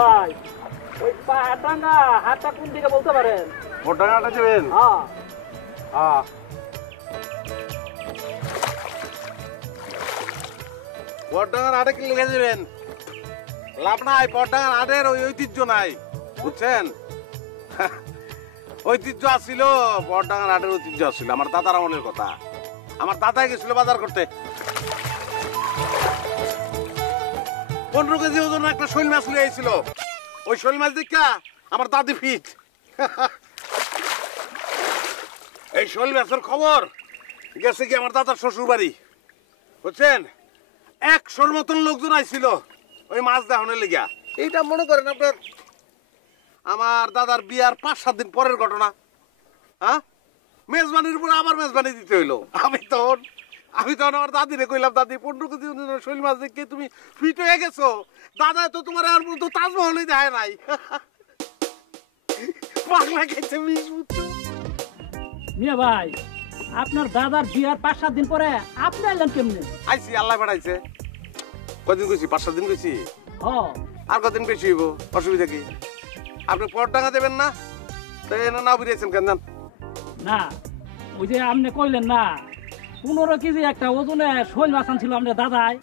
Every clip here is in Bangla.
ভাই ওই পাহাড়ডাঙ্গা হাটটা কোন দিকে বলতে পারেন? পটডাঙ্গাটা যাবেন? হ্যাঁ হ্যাঁ পটডাঙ্গার হাটে কি লিখে যাবেন? লাভ নাই, পটডাঙ্গার হাটের ওই ঐতিহ্য নাই, বুঝছেন? ঐতিহ্য আসছিল, পটডাঙ্গার হাটের ঐতিহ্য আসছিল আমার দাদার আমলের কথা। আমার দাদাই গেছিল বাজার করতে, 15 কেজি ওজন একটা শৈল মাছ লিয়ে আইছিল। ওই শৈল মাছ দেখা আমার দাদি ফিট। এই শৈল মাছের খবর গেছে কি আমার দাদার শ্বশুর বাড়ি, বুঝছেন? 100-র মতন লোকজন আইছিল ওই মাছ দেখানোর লেগা। এইটা মনে করেন আপনার আমার দাদার বিয়ার 5-7 দিন পরের ঘটনা। হ্যাঁ, মেজবানির উপরে আবার মেজবানি দিতে হইলো। আমি তখন আমার দাদিরে কইলাম, দাদি 15 কেজি শৈল মাছ দেখে তুমি ফিট হয়ে গেছো। দাদা তো তোমার আর বলতো তাজমহলই দেখায় নাই। পাগলা খাইছে বিষ। মিয়া ভাই আপনার দাদার বিয়ার 5-7 দিন পরে আপনি এলেন কেমনে? আইসি, আল্লাহ পাঠাইছে। কদিন গেছি? 5-7 দিন গেছি। আর কদিন বেশি হইব, অসুবিধা কি? আপনি পটডাঙ্গা দেবেন না? তাই না বেরিয়েছেন কেন? না ওই যে আপনি কইলেন না 15 কেজি একটা ওজনে শৈল মাছ আনছিল আপনার দাদাই,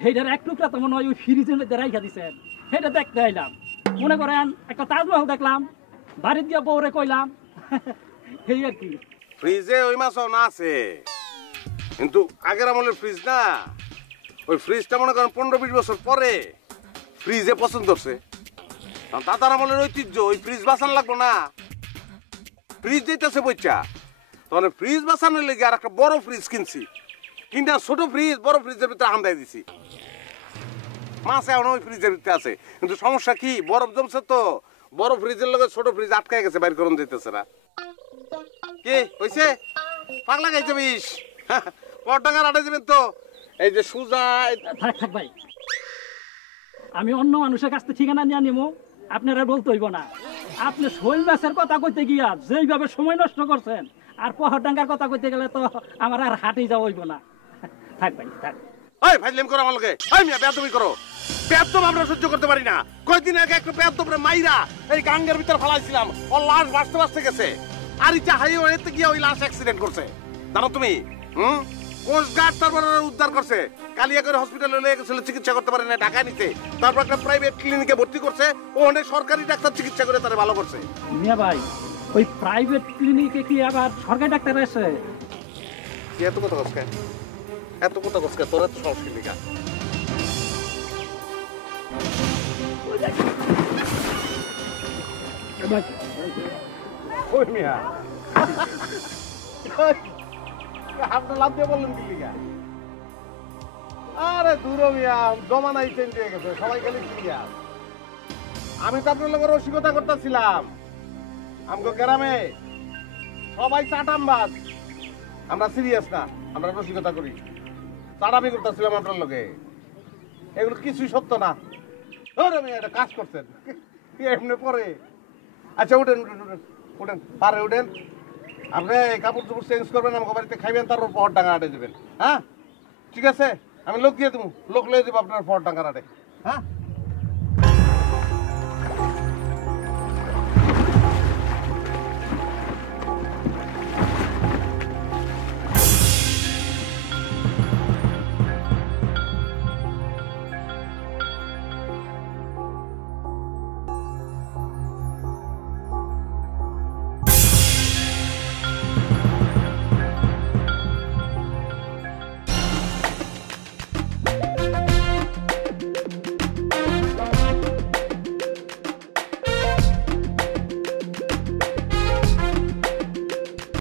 সেইটার এক টুকরা তো মনে হয় ওই ফ্রিজের মধ্যে রাইখা দিছেন। সেটা দেখতে আইলাম, মনে করেন একটা তাজমহল দেখলাম, বাড়িতে গিয়ে বউরে কইলাম। এই আর কি। ফ্রিজে ওই মাছও না আছে, কিন্তু আগের আমলের ফ্রিজ না। ওই ফ্রিজটা মনে করেন 15-20 বছর পরে ফ্রিজে পছন্দ করছে। দাদার আমলের ঐতিহ্য, ওই ফ্রিজ বাঁচান লাগবো না। ফ্রিজ যেতেছে বইচা, তখন ফ্রিজ বাঁচানোর লেগে আর একটা বড় ফ্রিজ কিনছি। কিনা ছোট ফ্রিজ বড় ফ্রিজের ভিতরে হান্দাই দিছি। মাছ এখন ওই ফ্রিজের ভিতরে আছে, কিন্তু সমস্যা কি, বরফ জমছে তো, বড় ফ্রিজের লগে ছোট ফ্রিজ আটকায় গেছে, বাইর করুন যেতেছে না। কি হয়েছে? পাগলা খাইছে বিষ। পটডাঙ্গার হাটে যাবেন তো? এই যে সুজা। থাক ভাই, আমি অন্য মানুষের কাছ থেকে ঠিকানা নিয়ে নিবো, আপনারা বলতে হইব না। আপনি শৈল মাছের কথা কইতে গিয়া যেইভাবে সময় নষ্ট করছেন, আর পটডাঙ্গার কথা কইতে গেলে তো আমার আর হাটেই যাওয়া হইব না। থাক ভাই থাক। ওই ফাইজলামি করো আমার লগে, ওই মিয়া বেয়াদবি করো। বেয়াদব আমরা সহ্য করতে পারি না। কয়েকদিন আগে একটা বেয়াদবরে মাইরা এই গাঙ্গের ভিতর ফেলাইছিলাম, ওর লাশ ভাসতে ভাসতে গেছে। আর ইচ্ছা হাইওয়েতে গিয়ে ওই লাশ অ্যাক্সিডেন্ট করছে, জানো তুমি? কোস্টগার্ড তারপরে উদ্ধার করছে, কালিয়াকৈর হসপিটালে নিয়ে গেছিল, চিকিৎসা করতে পারে না, ঢাকায় নিতে। তারপর একটা প্রাইভেট ক্লিনিকে ভর্তি করছে, ওখানে সরকারি ডাক্তার চিকিৎসা করে তারা ভালো করছে। মিয়া ভাই ওই প্রাইভেট ক্লিনিকে কি আবার সরকারি ডাক্তার আছে? এত কথা কসকে, এত কথা কসকে, তোর এত সাহস কিলিকা? ওই মিয়া আপনার লাভ দিয়ে বললেন কিলিকা? আরে দূর মিয়া, জমানাই চেঞ্জ হয়ে গেছে, সবাই খালি ক্লিয়ার। আমি তো আপনার লোকের রসিকতা করতেছিলাম। আমগো গ্রামে সবাই চাটামবাজ, আমরা সিরিয়াস না, আমরা রসিকতা করি। চাটামি করতেছিলাম আপনার লোকে, এগুলো কিছুই সত্য না। ওরে মিয়া এটা কাজ করছেন এমনি পরে। আচ্ছা উঠেন উঠেন উঠেন উঠেন, পারে উঠেন। আপনি কাপড় চোপড় চেঞ্জ করবেন, আমাকে বাড়িতে খাইবেন, তারপর পটডাঙ্গা হাটে দেবেন। হ্যাঁ ঠিক আছে, আমি লোক দিয়ে দেবো, লোক লয়ে দেবো আপনার পটডাঙ্গা হাটে। হ্যাঁ